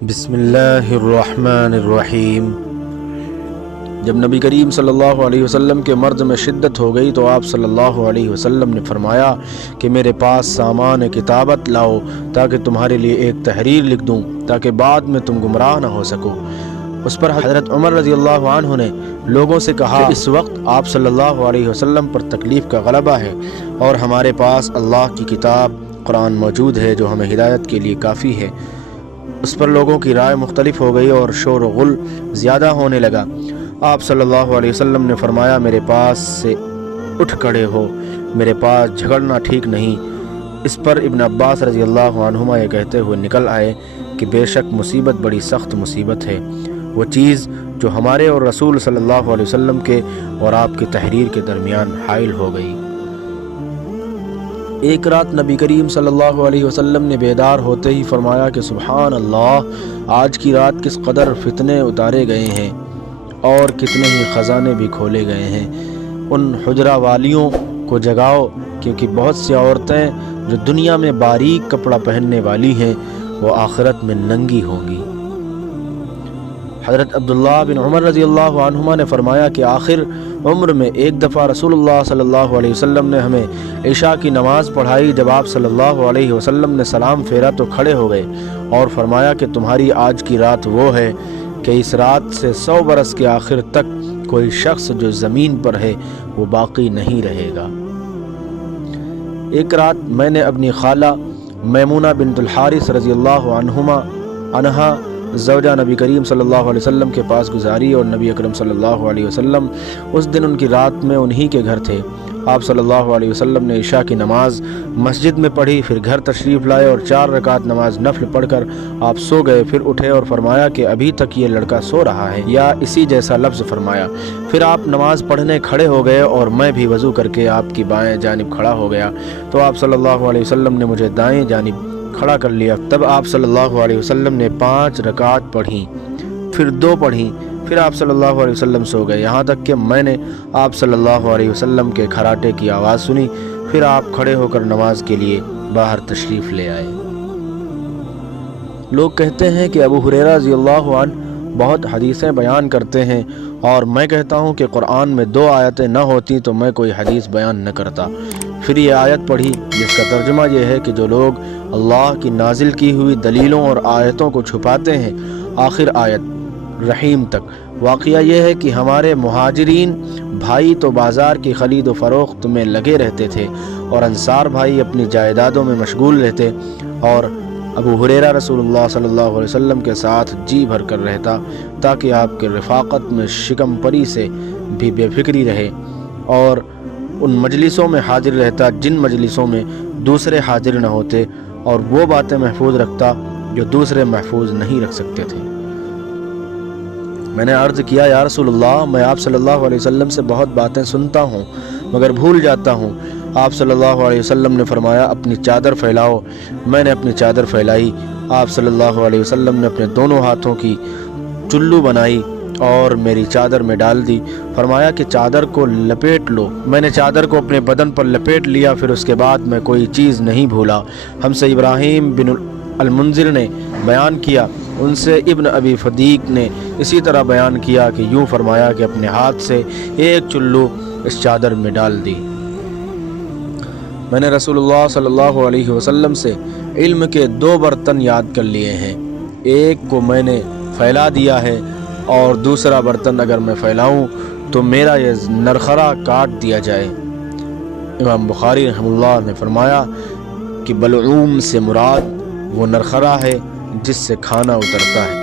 بسم اللہ الرحمن الرحیم۔ جب نبی کریم صلی اللہ علیہ وسلم کے مرض میں شدت ہو گئی تو آپ صلی اللہ علیہ وسلم نے فرمایا کہ میرے پاس سامان کتابت لاؤ تاکہ تمہارے لیے ایک تحریر لکھ دوں تاکہ بعد میں تم گمراہ نہ ہو سکو۔ اس پر حضرت عمر رضی اللہ عنہ نے لوگوں سے کہا کہ اس وقت آپ صلی اللہ علیہ وسلم پر تکلیف کا غلبہ ہے اور ہمارے پاس اللہ کی کتاب قرآن موجود ہے جو ہمیں ہدایت کے لیے کافی ہے۔ اس پر لوگوں کی رائے مختلف ہو گئی اور شور و غل زیادہ ہونے لگا۔ آپ صلی اللہ علیہ وسلم نے فرمایا میرے پاس سے اٹھ کھڑے ہو، میرے پاس جھگڑنا ٹھیک نہیں۔ اس پر ابن عباس رضی اللہ عنہما یہ کہتے ہوئے نکل آئے کہ بے شک مصیبت بڑی سخت مصیبت ہے، وہ چیز جو ہمارے اور رسول صلی اللہ علیہ وسلم کے اور آپ کی تحریر کے درمیان حائل ہو گئی۔ ایک رات نبی کریم صلی اللہ علیہ وسلم نے بیدار ہوتے ہی فرمایا کہ سبحان اللہ، آج کی رات کس قدر فتنے اتارے گئے ہیں اور کتنے ہی خزانے بھی کھولے گئے ہیں۔ ان حجرہ والیوں کو جگاؤ کیونکہ بہت سی عورتیں جو دنیا میں باریک کپڑا پہننے والی ہیں وہ آخرت میں ننگی ہوں گی۔ حضرت عبداللہ بن عمر رضی اللہ عنہما نے فرمایا کہ آخر عمر میں ایک دفعہ رسول اللہ صلی اللہ علیہ وسلم نے ہمیں عشاء کی نماز پڑھائی۔ جب آپ صلی اللہ علیہ وسلم نے سلام پھیرا تو کھڑے ہو گئے اور فرمایا کہ تمہاری آج کی رات وہ ہے کہ اس رات سے 100 برس کے آخر تک کوئی شخص جو زمین پر ہے وہ باقی نہیں رہے گا۔ ایک رات میں نے اپنی خالہ میمونہ بنت الحارث رضی اللہ عنہا زوجہ نبی کریم صلی اللہ علیہ وسلم کے پاس گزاری اور نبی اکرم صلی اللہ علیہ وسلم اس دن ان کی رات میں انہی کے گھر تھے۔ آپ صلی اللہ علیہ وسلم نے عشاء کی نماز مسجد میں پڑھی، پھر گھر تشریف لائے اور 4 رکعت نماز نفل پڑھ کر آپ سو گئے۔ پھر اٹھے اور فرمایا کہ ابھی تک یہ لڑکا سو رہا ہے، یا اسی جیسا لفظ فرمایا۔ پھر آپ نماز پڑھنے کھڑے ہو گئے اور میں بھی وضو کر کے آپ کی بائیں جانب کھڑا ہو گیا تو آپ صلی اللہ علیہ وسلم نے مجھے دائیں جانب کھڑا کر لیا۔ تب آپ صلی اللہ علیہ وسلم نے 5 رکعت پڑھیں، پھر 2 پڑھیں، پھر آپ صلی اللہ علیہ وسلم سو گئے، یہاں تک کہ میں نے آپ صلی اللہ علیہ وسلم کے کھراٹے کی آواز سنی۔ پھر آپ کھڑے ہو کر نماز کے لیے باہر تشریف لے آئے۔ لوگ کہتے ہیں کہ ابو ہریرہ رضی اللہ عنہ بہت حدیثیں بیان کرتے ہیں اور میں کہتا ہوں کہ قرآن میں 2 آیتیں نہ ہوتی تو میں کوئی حدیث بیان نہ کرتا۔ پھر یہ آیت پڑھی جس کا ترجمہ یہ ہے کہ جو لوگ اللہ کی نازل کی ہوئی دلیلوں اور آیتوں کو چھپاتے ہیں، آخر آیت رحیم تک۔ واقعہ یہ ہے کہ ہمارے مہاجرین بھائی تو بازار کی خرید و فروخت میں لگے رہتے تھے اور انصار بھائی اپنی جائیدادوں میں مشغول رہتے، اور ابو ہریرہ رسول اللہ صلی اللہ علیہ وسلم کے ساتھ جی بھر کر رہتا تاکہ آپ کے رفاقت میں شکم پری سے بھی بے فکری رہے، اور ان مجلسوں میں حاضر رہتا جن مجلسوں میں دوسرے حاضر نہ ہوتے، اور وہ باتیں محفوظ رکھتا جو دوسرے محفوظ نہیں رکھ سکتے تھے۔ میں نے عرض کیا یا رسول اللہ، میں آپ صلی اللہ علیہ وسلم سے بہت باتیں سنتا ہوں مگر بھول جاتا ہوں۔ آپ صلی اللہ علیہ وسلم نے فرمایا اپنی چادر پھیلاؤ۔ میں نے اپنی چادر پھیلائی۔ آپ صلی اللہ علیہ وسلم نے اپنے دونوں ہاتھوں کی چلو بنائی اور میری چادر میں ڈال دی۔ فرمایا کہ چادر کو لپیٹ لو۔ میں نے چادر کو اپنے بدن پر لپیٹ لیا، پھر اس کے بعد میں کوئی چیز نہیں بھولا۔ ہم سے ابراہیم بن المنذر نے بیان کیا، ان سے ابن ابی فدیق نے اسی طرح بیان کیا کہ یوں فرمایا کہ اپنے ہاتھ سے ایک چلو اس چادر میں ڈال دی۔ میں نے رسول اللہ صلی اللہ علیہ وسلم سے علم کے 2 برتن یاد کر لیے ہیں، ایک کو میں نے پھیلا دیا ہے اور دوسرا برتن اگر میں پھیلاؤں تو میرا یہ نرخرا کاٹ دیا جائے۔ امام بخاری رحمہ اللہ نے فرمایا کہ بلعوم سے مراد وہ نرخرا ہے جس سے کھانا اترتا ہے۔